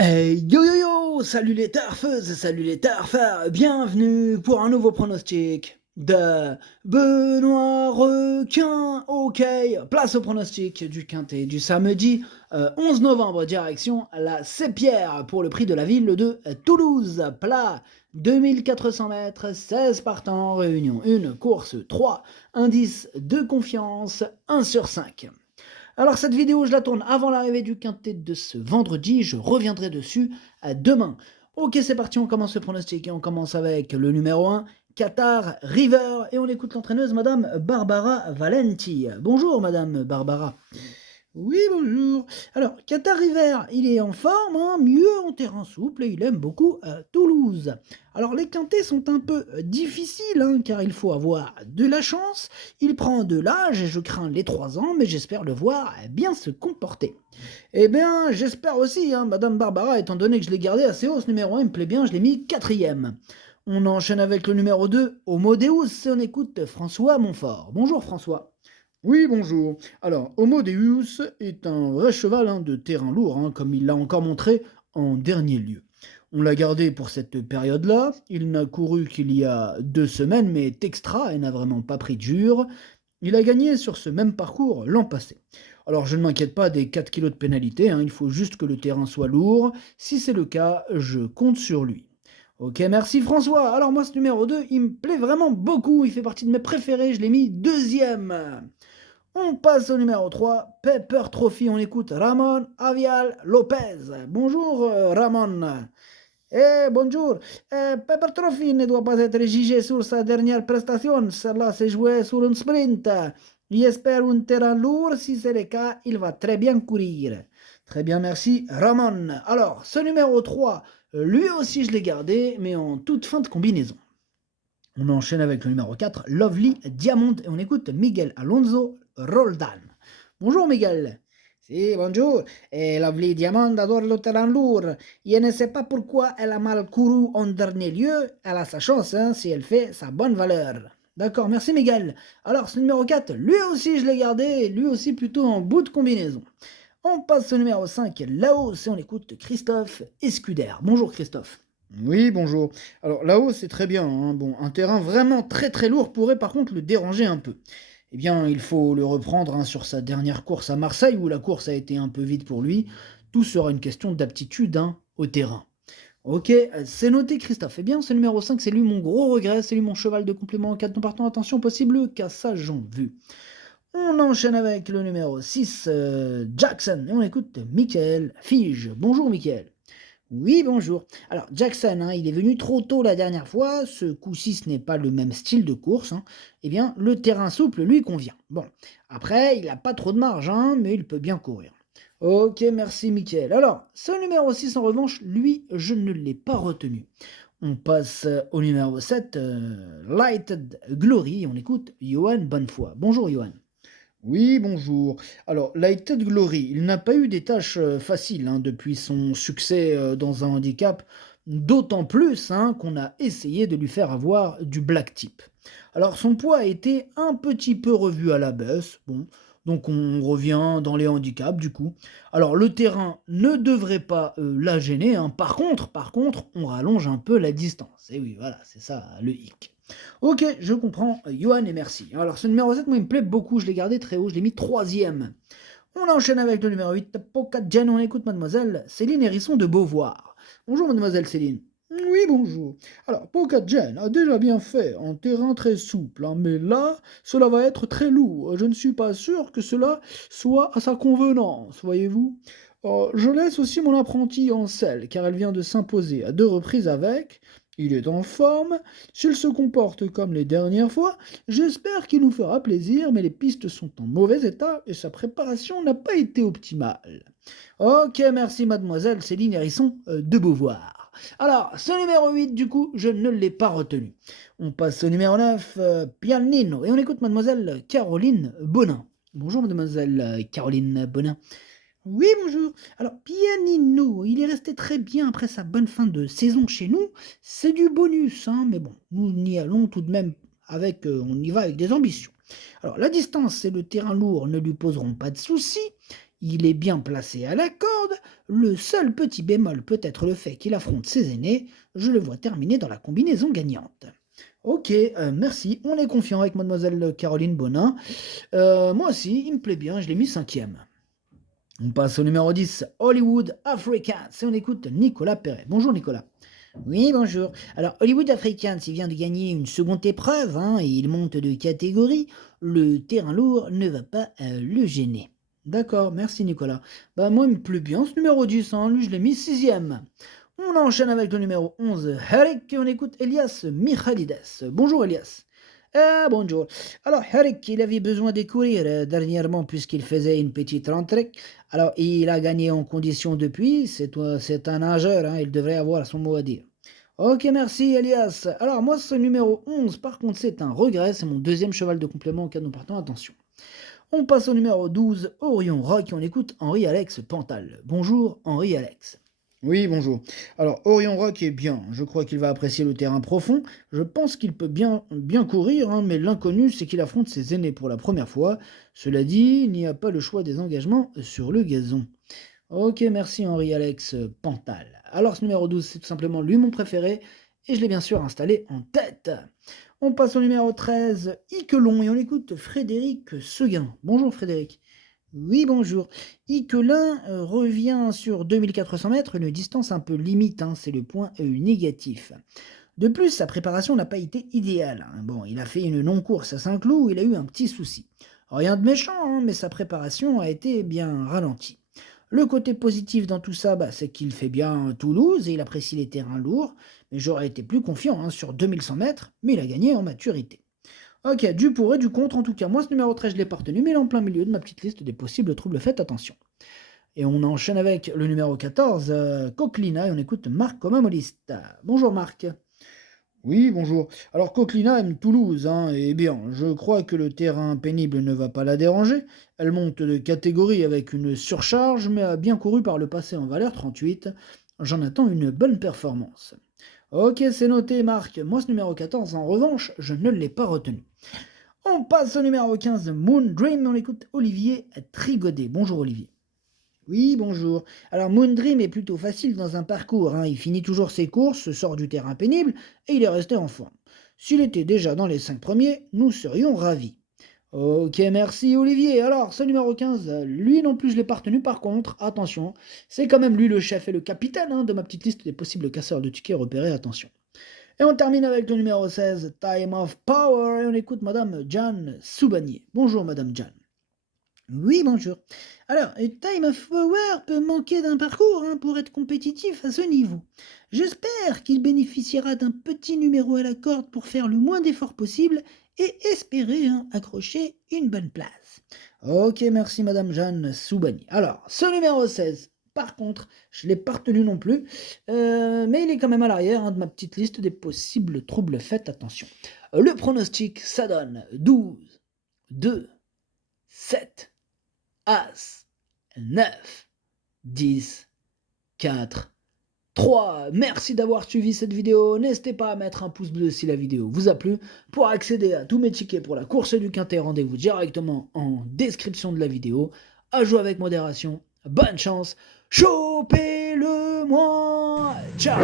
Hey, yo yo yo, salut les tarfeuses, salut les tarfeurs, bienvenue pour un nouveau pronostic de Benoît Requin. Ok, place au pronostic du quintet du samedi 11 novembre, direction la Sépierre pour le prix de la ville de Toulouse. Plat 2400 mètres, 16 partants, réunion 1, course 3, indice de confiance 1 sur 5. Alors cette vidéo, je la tourne avant l'arrivée du quintet de ce vendredi, je reviendrai dessus demain. Ok, c'est parti, on commence le pronostic et on commence avec le numéro 1, Qatar River, et on écoute l'entraîneuse Madame Barbara Valenti. Bonjour Madame Barbara. Oui, bonjour. Alors, Qatar River, il est en forme, hein, mieux en terrain souple, et il aime beaucoup Toulouse. Alors, les quintés sont un peu difficiles, hein, car il faut avoir de la chance. Il prend de l'âge, et je crains les 3 ans, mais j'espère le voir bien se comporter. Eh bien, j'espère aussi, hein, Madame Barbara, étant donné que je l'ai gardé assez haut, ce numéro 1, il me plaît bien, je l'ai mis 4e. On enchaîne avec le numéro 2, Homo Deus, et on écoute François Montfort. Bonjour François. Oui, bonjour. Alors, Homo Deus est un vrai cheval de terrain lourd, comme il l'a encore montré en dernier lieu. On l'a gardé pour cette période-là. Il n'a couru qu'il y a 2 semaines, mais est extra et n'a vraiment pas pris de jure. Il a gagné sur ce même parcours l'an passé. Alors, je ne m'inquiète pas des 4 kilos de pénalité, il faut juste que le terrain soit lourd. Si c'est le cas, je compte sur lui. Ok, merci François. Alors moi, ce numéro 2, il me plaît vraiment beaucoup. Il fait partie de mes préférés. Je l'ai mis 2e. On passe au numéro 3, Pepper Trophy. On écoute Ramon Avial Lopez. Bonjour Ramon. Bonjour. Pepper Trophy ne doit pas être jugé sur sa dernière prestation. Cela s'est joué sur un sprint. J'espère un terrain lourd. Si c'est le cas, il va très bien courir. Très bien, merci Ramon. Alors, ce numéro 3, lui aussi je l'ai gardé, mais en toute fin de combinaison. On enchaîne avec le numéro 4, Lovely Diamond, et on écoute Miguel Alonso Roldan. Bonjour Miguel. Si, bonjour. Et Lovely Diamond adore le terrain lourd. Je ne sais pas pourquoi elle a mal couru en dernier lieu. Elle a sa chance, si elle fait sa bonne valeur. D'accord, merci Miguel. Alors, ce numéro 4, lui aussi je l'ai gardé, lui aussi plutôt en bout de combinaison. On passe au numéro 5, là-haut, et on écoute Christophe Escuder. Bonjour Christophe. Oui, bonjour. Alors là-haut, c'est très bien, Bon, un terrain vraiment très très lourd pourrait par contre le déranger un peu. Eh bien, il faut le reprendre sur sa dernière course à Marseille, où la course a été un peu vite pour lui. Tout sera une question d'aptitude au terrain. Ok, c'est noté Christophe. Eh bien, ce numéro 5, c'est lui mon gros regret, c'est lui mon cheval de complément en cas de non partant. Attention, possible cassage en vue. On enchaîne avec le numéro 6, Jackson, et on écoute Michael Fige. Bonjour Michael. Oui, bonjour. Alors, Jackson, il est venu trop tôt la dernière fois. Ce coup-ci, ce n'est pas le même style de course. Eh bien, le terrain souple lui convient. Bon, après, il n'a pas trop de marge, mais il peut bien courir. Ok, merci, Mickaël. Alors, ce numéro 6, en revanche, lui, je ne l'ai pas retenu. On passe au numéro 7, Lighted Glory. On écoute Johan Bonnefoy. Bonjour, Johan. Oui, bonjour. Alors, Lighted Glory, il n'a pas eu des tâches faciles depuis son succès dans un handicap, d'autant plus qu'on a essayé de lui faire avoir du black tip. Alors, son poids a été un petit peu revu à la baisse, bon, donc on revient dans les handicaps du coup. Alors, le terrain ne devrait pas la gêner, par contre, on rallonge un peu la distance. Et oui, voilà, c'est ça le hic. Ok, je comprends, Johan, et merci. Alors, ce numéro 7, moi, il me plaît beaucoup, je l'ai gardé très haut, je l'ai mis 3e. On enchaîne avec le numéro 8, Pocat Jen, on écoute mademoiselle Céline Hérisson de Beauvoir. Bonjour, mademoiselle Céline. Oui, bonjour. Alors, Pocat Jen a déjà bien fait en terrain très souple, mais là, cela va être très lourd. Je ne suis pas sûr que cela soit à sa convenance, voyez-vous. Je laisse aussi mon apprenti en selle, car elle vient de s'imposer à 2 reprises avec. Il est en forme. S'il se comporte comme les dernières fois, j'espère qu'il nous fera plaisir, mais les pistes sont en mauvais état et sa préparation n'a pas été optimale. Ok, merci mademoiselle Céline Hérisson de Beauvoir. Alors, ce numéro 8, du coup, je ne l'ai pas retenu. On passe au numéro 9, Pianino, et on écoute mademoiselle Caroline Bonin. Bonjour mademoiselle Caroline Bonin. Oui, bonjour. Alors, Pianino, il est resté très bien après sa bonne fin de saison chez nous. C'est du bonus, mais bon, nous n'y allons tout de même on y va avec des ambitions. Alors, la distance et le terrain lourd ne lui poseront pas de soucis. Il est bien placé à la corde. Le seul petit bémol peut être le fait qu'il affronte ses aînés. Je le vois terminer dans la combinaison gagnante. Ok, merci. On est confiant avec mademoiselle Caroline Bonin. Moi aussi, il me plaît bien, je l'ai mis cinquième. On passe au numéro 10, Hollywood Africans, et on écoute Nicolas Perret. Bonjour Nicolas. Oui, bonjour. Alors, Hollywood Africans, il vient de gagner une seconde épreuve, et il monte de catégorie. Le terrain lourd ne va pas le gêner. D'accord, merci Nicolas. Bah moi, il me plaît bien ce numéro 10, lui je l'ai mis sixième. On enchaîne avec le numéro 11, Eric, et on écoute Elias Michalides. Bonjour Elias. Bonjour. Alors, Eric, il avait besoin de courir dernièrement puisqu'il faisait une petite rentrée. Alors, il a gagné en condition depuis. C'est un nageur, il devrait avoir son mot à dire. Ok, merci Elias. Alors, moi, ce numéro 11, par contre, c'est un regret. C'est mon deuxième cheval de complément auquel nous partons. Attention. On passe au numéro 12, Orion Rock, et on écoute Henri-Alex Pantal. Bonjour Henri-Alex. Oui, bonjour. Alors, Orion Rock est bien. Je crois qu'il va apprécier le terrain profond. Je pense qu'il peut bien courir, mais l'inconnu, c'est qu'il affronte ses aînés pour la première fois. Cela dit, il n'y a pas le choix des engagements sur le gazon. Ok, merci Henri-Alex Pantal. Alors, ce numéro 12, c'est tout simplement lui mon préféré, et je l'ai bien sûr installé en tête. On passe au numéro 13, Iquelon, et on écoute Frédéric Seguin. Bonjour Frédéric. Oui, bonjour. Iquelin revient sur 2400 mètres, une distance un peu limite, c'est le point négatif. De plus, sa préparation n'a pas été idéale. Bon, il a fait une non-course à Saint-Cloud où il a eu un petit souci. Rien de méchant, mais sa préparation a été bien ralentie. Le côté positif dans tout ça, c'est qu'il fait bien Toulouse et il apprécie les terrains lourds, mais j'aurais été plus confiant sur 2100 mètres, mais il a gagné en maturité. Ok, du pour et du contre, en tout cas, moi ce numéro 13 je l'ai pas retenu, mais il est en plein milieu de ma petite liste des possibles troubles, faites attention. Et on enchaîne avec le numéro 14, Coquelina, et on écoute Marc Comamolista. Bonjour Marc. Oui, bonjour. Alors Coquelina aime Toulouse, et bien, je crois que le terrain pénible ne va pas la déranger. Elle monte de catégorie avec une surcharge, mais a bien couru par le passé en valeur 38. J'en attends une bonne performance. Ok, c'est noté, Marc. Moi, ce numéro 14, en revanche, je ne l'ai pas retenu. On passe au numéro 15, Moon Dream, on écoute Olivier Trigodet. Bonjour, Olivier. Oui, bonjour. Alors, Moon Dream est plutôt facile dans un parcours. Il finit toujours ses courses, sort du terrain pénible, et il est resté en forme. S'il était déjà dans les 5 premiers, nous serions ravis. Ok, merci Olivier. Alors, ce numéro 15, lui non plus je l'ai pas retenu. Par contre, attention, c'est quand même lui le chef et le capitaine de ma petite liste des possibles casseurs de tickets repérés, attention. Et on termine avec le numéro 16, Time of Power, et on écoute Madame Jeanne Soubanier. Bonjour Madame Jeanne. Oui, bonjour. Alors, Time of Power peut manquer d'un parcours pour être compétitif à ce niveau. J'espère qu'il bénéficiera d'un petit numéro à la corde pour faire le moins d'efforts possible et espérer accrocher une bonne place. Ok, merci Madame Jeanne Soubani. Alors, ce numéro 16, par contre, je ne l'ai pas retenu non plus, mais il est quand même à l'arrière de ma petite liste des possibles troubles. Faites attention. Le pronostic, ça donne 12, 2, 7, As, 9, 10, 4, 3. Merci d'avoir suivi cette vidéo. N'hésitez pas à mettre un pouce bleu si la vidéo vous a plu. Pour accéder à tous mes tickets pour la course du Quintet, rendez-vous directement en description de la vidéo. À jouer avec modération. Bonne chance. Chopez-le moi. Ciao.